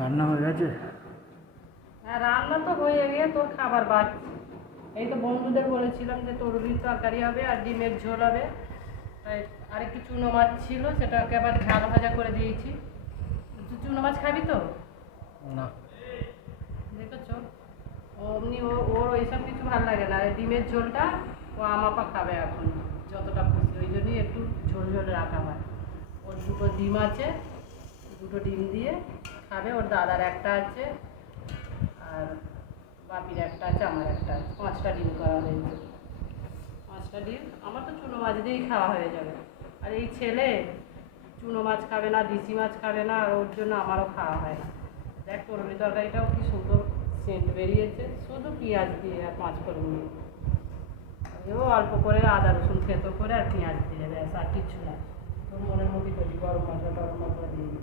রান্না হয়ে গেছে? হ্যাঁ, রান্না তো হয়ে গিয়ে তোর খাবার বাকি। এই তো বন্ধুদের বলেছিলাম যে তরুলির তরকারি হবে আর ডিমের ঝোল হবে, তাই আর একটু চুনো মাছ ছিল, সেটাকে আবার ঝাল ভাজা করে দিয়েছি। তুই চুনো মাছ খাবি তো? না। দেখেছো, অমনি ওর ওইসব কিছু ভালো লাগে না। ডিমের ঝোলটা ও আমাপা খাবে এখন যতটা খুশি, ওই জন্যই একটু ঝোল ঝোল রাখা হয়। ওর দুটো ডিম আছে, দুটো ডিম দিয়ে খাবে। ওর দাদার একটা আছে, আর বাপির একটা আছে, আমার একটা আছে। 5টা ডিম করা হয়েছে। 5টা ডিম আমার তো চুনো মাছ দিয়েই খাওয়া হয়ে যাবে। আর এই ছেলে চুনো মাছ খাবে না, দেশি মাছ খাবে না, আর ওর জন্য আমারও খাওয়া হয় না। দেখ তরুলি তরকারিটাও কি সুন্দর সেন্ট বেরিয়েছে, শুধু পেঁয়াজ দিয়ে আর 5 ফোড়ন দিয়ে। ও অল্প করে আদা রসুন থেতো করে আর পেঁয়াজ দিয়ে, ব্যাস আর কিছু না। তোর মনের মতো করি, গরম মশলা টরম মশলা দিয়ে।